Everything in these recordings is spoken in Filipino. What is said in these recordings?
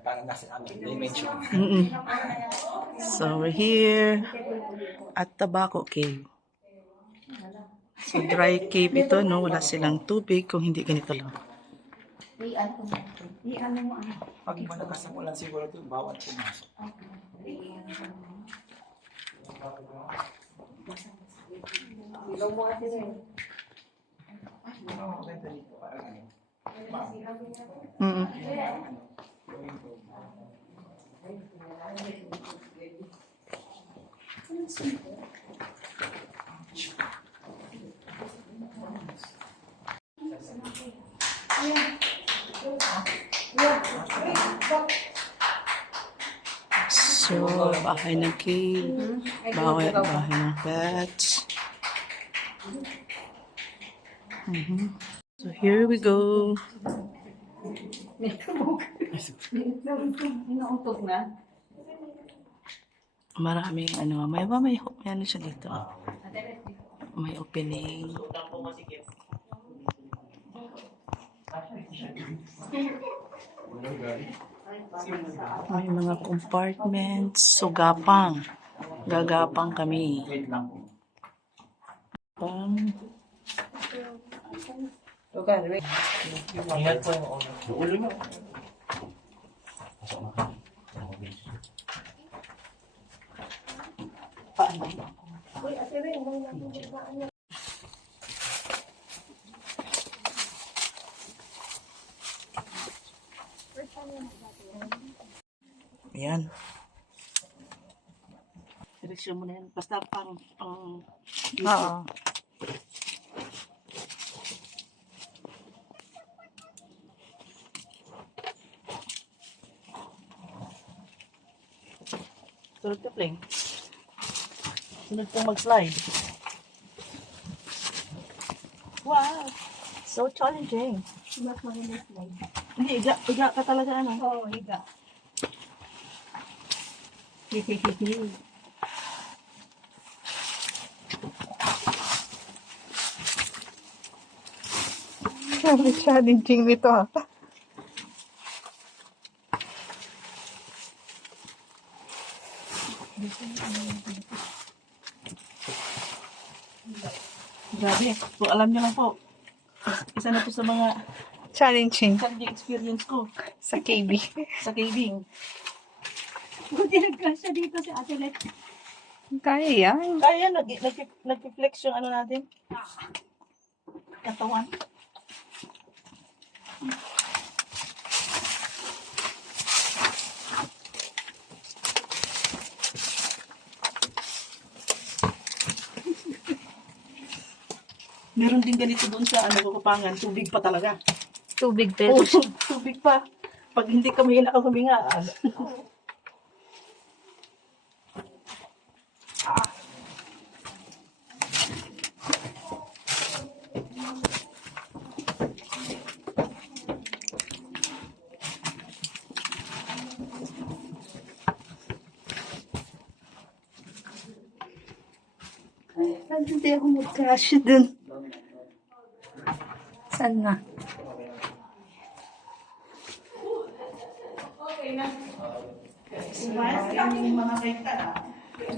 Parang nasa dimension. So, we're here at Tabaco Cave. So, dry cave ito, no? Wala silang tubig kung hindi ganito lang. Pag malakas ang ulan siguro ito, bawat pumasok. So, bahay ng cave, bahay ng bats. So, here we go. Maraming may ano siya dito. May opening. May mga compartments. So, gapang. Gagapang kami. Ingat po yung ulo mo. Ayan. Direksyon mo na yan. Basta pang oo. Sunod ka, Pling. Sunod kong mag-slide. Wow! So challenging. Hindi, higa ka talaga ano? Oo, higa. Sabi challenging nito ha. Grabe. So, alam niyo lang po. Isa na to sa mga Challenging. experience ko Sa KB. sa caving. Buti nagkasya dito si Ate Let. Kaya yan. Kaya nag-flex yung ano natin. Katawan. Meron din ganito doon sa Kapangan. Tubig pa talaga. Tubig Oo, pero. tubig pa. Pag hindi kami huminga. Hindi ako magkasya dun. Saan na?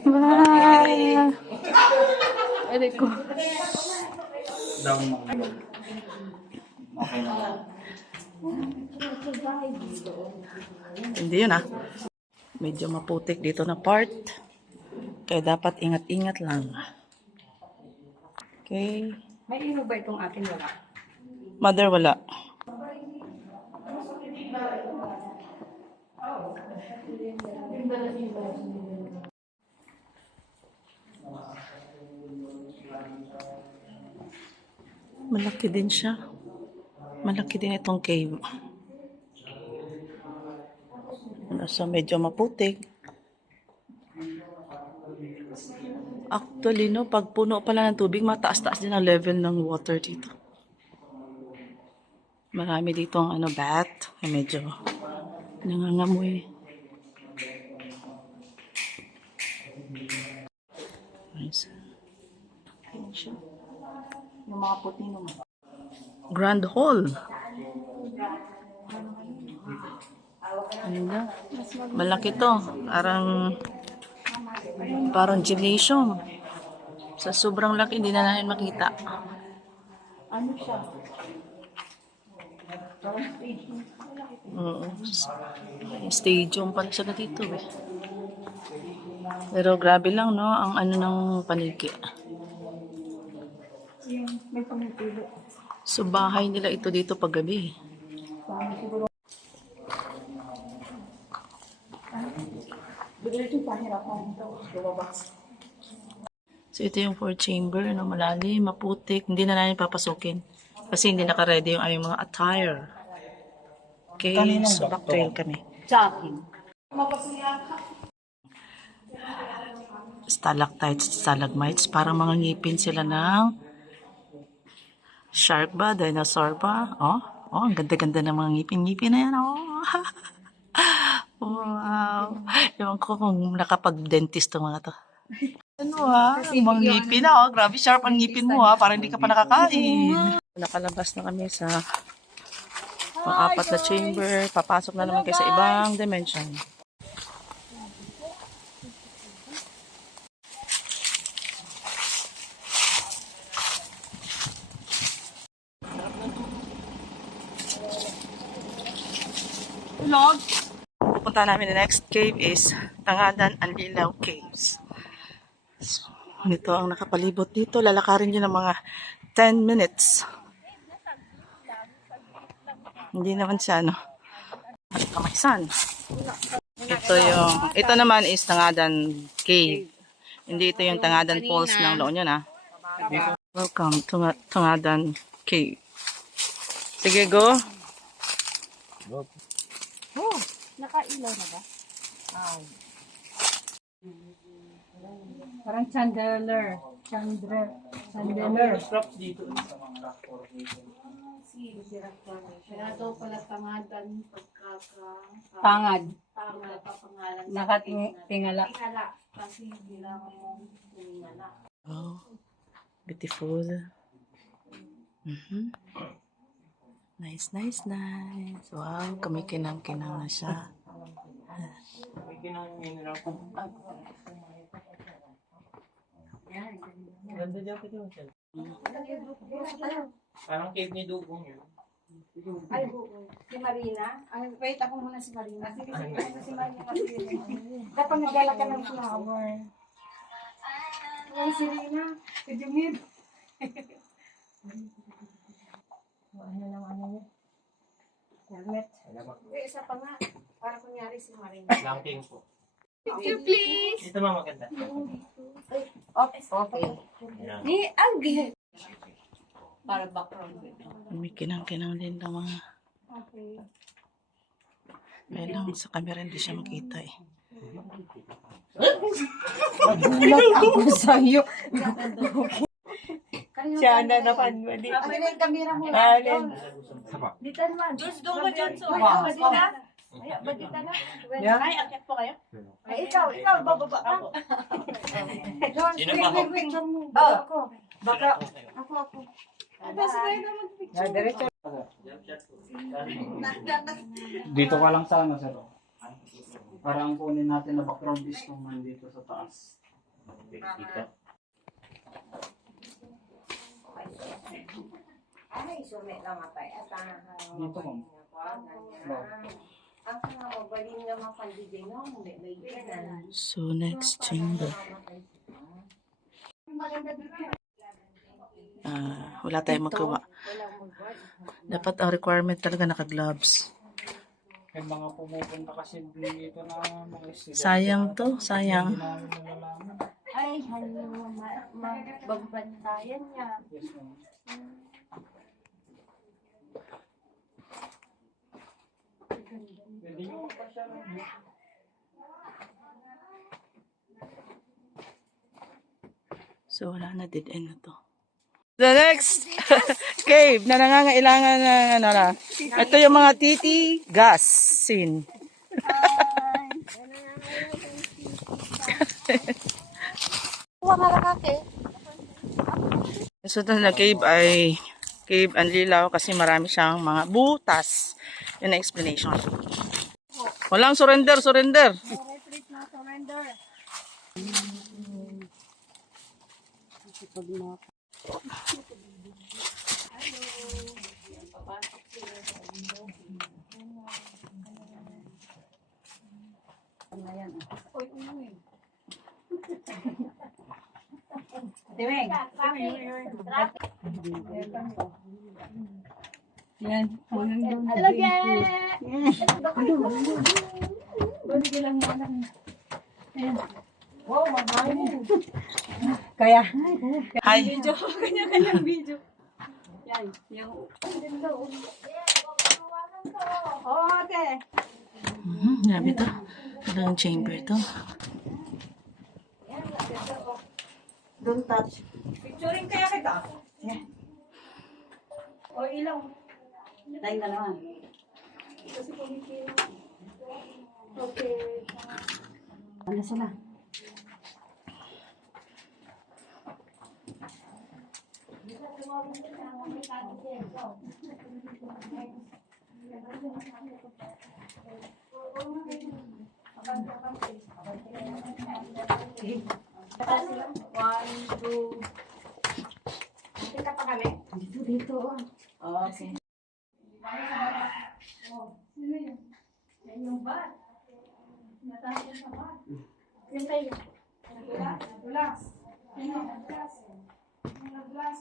Wow! Ano ko? Down mo. Okay na. Hindi yun Medyo maputik dito na part. Kaya dapat ingat-ingat lang. Okay. May imo ba itong akin wala? Mother, wala. Malaki din siya. Malaki din itong cave. So, medyo maputik. Actually, pag puno pala ng tubig, mataas-taas din ang level ng water dito. Marami dito ang bat. Medyo nangangamoy. Nice. Yung mga puti naman. Grand Hall. Ano na? Malaki to. Parang gymnasium. Sa sobrang laki, hindi na natin makita. Ano siya? Oo. Stadium pala siya dito eh. Pero grabe lang no, ang ano ng paniki. May pumipili. So bahay nila ito dito pag gabi. Siguro. Ito pahirapan ito. Lumabas. So ito yung 4 chamber, no, malalim, maputik. Hindi na natin papasukin. Kasi hindi naka-ready yung aming mga attire. Okay, so backtrail kami. Jogging. Stalactites, stalagmites. Parang mga ngipin sila ng shark ba? Dinosaur ba? Oh, ang ganda-ganda ng mga ngipin-ngipin na yan. Oh. Wow. Ewan ko kung nakapag-dentist to mga to. Ano ha? Mga ngipin na. Oh. Grabe sharp ang ngipin mo ha. Parang hindi ka pa nakakain. Nakalabas na kami sa pang-apat na chamber. Papasok na naman kayo sa ibang dimension. Vlog. Pupunta namin the next cave is Tangadan Anlilaw Caves. So, ito ang nakapalibot dito. Lalakarin nyo ng mga 10 minutes. Hindi naman siya, no? Kamaisan. Ito naman is Tangadan Cave. Hindi ito yung Tangadan Falls ng La Union, ha? Welcome to Tangadan Cave. Sige, go. Oh, nakailaw na ba? Parang chandelier. Chandelier. Props dito sa mga rock dito. Kaya daw pala tangadan Tangad. pagkakapangala papangalan Nakatingala. tingala kasi hindi lang mo tingala. Oh, beautiful. Nice, nice, nice. Wow, kami kinang-kinang na siya. May kinang-mineral po. Ganda dyan pa dyan. Parang cave ni Dugong yun. Ay, si Marina. Ay, wait, ako muna si Marina. Sige, si Marina. Dapat nagdala ka ng flower. Ay, si Rina. Si Jumid. Ano niya? Helmet. Uy, isa pa nga. Para kunyari si Marina. Langking po. Picture, please. Ito mga maganda. Okay. Ayan. Ni Angge. Para background. May kinang-kinang din ng mga... Okay. May lang sa camera hindi siya makita eh. Nagulat ako sa'yo. Siya na napan mo. Ako yung kamera mo na. Dito naman. Diyos, doon ba dyan? Badita na? Badita na? Ay, akyat po kayo? Ay, ikaw, bababa ka. John, Sino ba? picture mo. Ako. Baka, Ako. Ito, sabay na mag-picture. Dito ka lang sana, sir. Parang kunin natin na background is kung nandito sa taas. Dito. Ay, sumi na matay. At Dito, ma'am. ang mga mabalin na mapaligay no, may ganyan. So, next chamber. Wala tayong magawa. Dapat ang requirement talaga naka-gloves. May mga pumupunta kasi dito na mga estudyante. Sayang to, sayang. Hindi namin nalalaman. Ay, ano magbantayan niya. Yes, ma'am. Pwede nyo pa siya. So, wala na, dead end na to. The next cave na nangangailangan ng ano na. Ito yung mga titi gas scene. Sunod na cave ay Cave Anlilaw kasi marami siyang mga butas. Yun na explanation. Walang surrender. Retreat na surrender. Timeng. Yan. Kaya. Hi. Video. Kanya-kanyang video. Yan. Yung... Oh, ate. Grabe to. Walang chamber to. Don't touch. Picturing kaya kita. O ilaw. Tayo na naman. Okay. Ano sila? One, two. Tika pa kami. Dito. Okay. Sino yun? Yan yung bat. Natasya sa bat. Yan tayo. Naglas. Sino? Naglas. Naglas.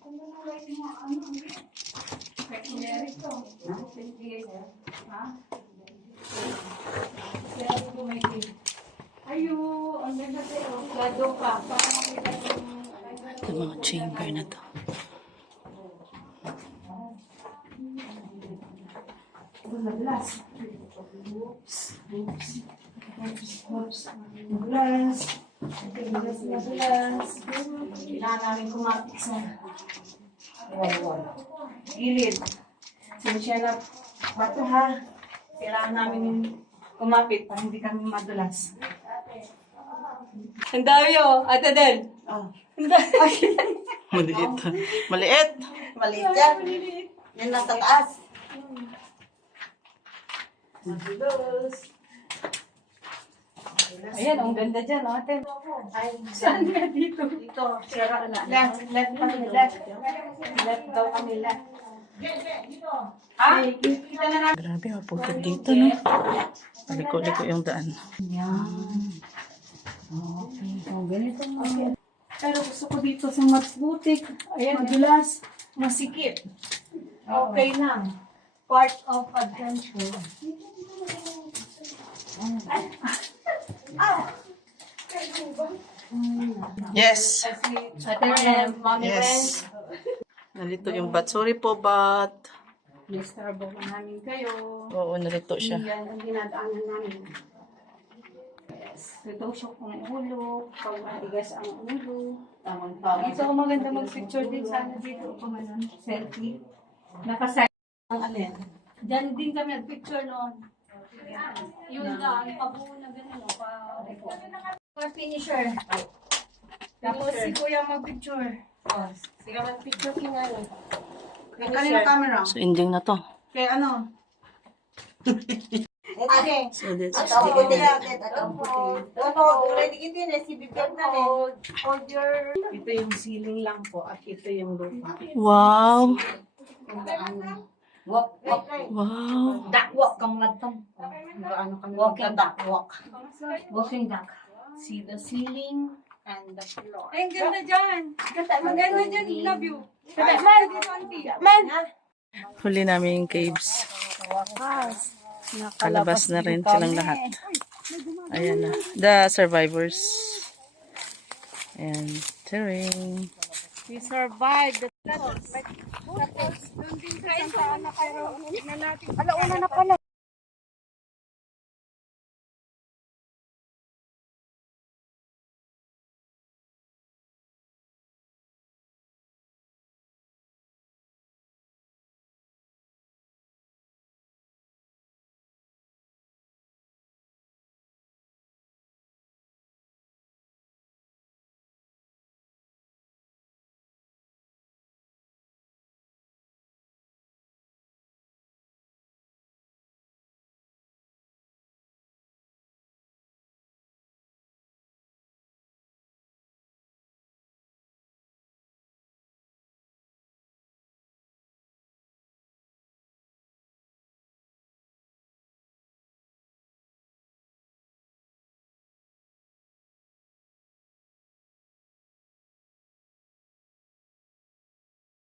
Kung nanulay mo, ano? Secondary to. Ha? Secondary to may gift. Ayo, ang ganda sa'yo. Gado ka. Para makita yung... Ito mga chamber na to. Naglas. Naglas. Kailangan namin kumapit sa gilid. Sinsya na bato ha. Kailangan namin kumapit para hindi kami madulas. Ang dami oh, Ate Del. Oh. Ang dami. Maliit. Maliit. Maliit yan. Yan nasa taas. Ayan, ang ganda dyan, oh, Ate. Ay, Saan nga dito? dito. Left. Left kami. Left. Left daw kami. Left. Ay, kita na namin. Grabe, maputol dito, no? Paliko-liko yung daan. Okay. So, ganito mo. Pero gusto ko dito sa mas butik. Ayan, madulas. Masikip. Okay lang. Part of adventure. Yes. Ate Ren, Mommy Ren. Yes. Nalito yung bat. Sorry po, bat. Disturbo na namin kayo. Oo, nalito siya. Yan ang dinadaanan namin. Yes. Tutusok ng ulo. Pag matigas ang ulo. Tamang-tamang. Dito ako maganda mag-picture din sana dito. Kung ano, selfie. Nakasay. Ang alin? Diyan din kami nag-picture noon. Yun lang, pabuo na gano'n. Pa finisher. Tapos si Kuya mag-picture. Sige, mag-picture ko nga yun. Finisher. camera? So, ending na to. Kaya ano? Ate. So, this is Ako, the end. Ako, ready kita yun eh. Si Bibiyag na rin. Hold your... Ito yung ceiling lang po at ito yung lupa. Wow. Walk. Wow. Duck walk kang latong. Ano kami? Walking duck walk. Walking duck. See the ceiling and the floor. Ay, ang ganda dyan. Maganda dyan. Love you. Man, dito, auntie. Man! Huli namin yung caves. Palabas na rin silang lahat. Ayan na. The survivors. Ayan. Turing. We survived. Tapos, doon din sa Santa Ana kayo. Alauna na pala.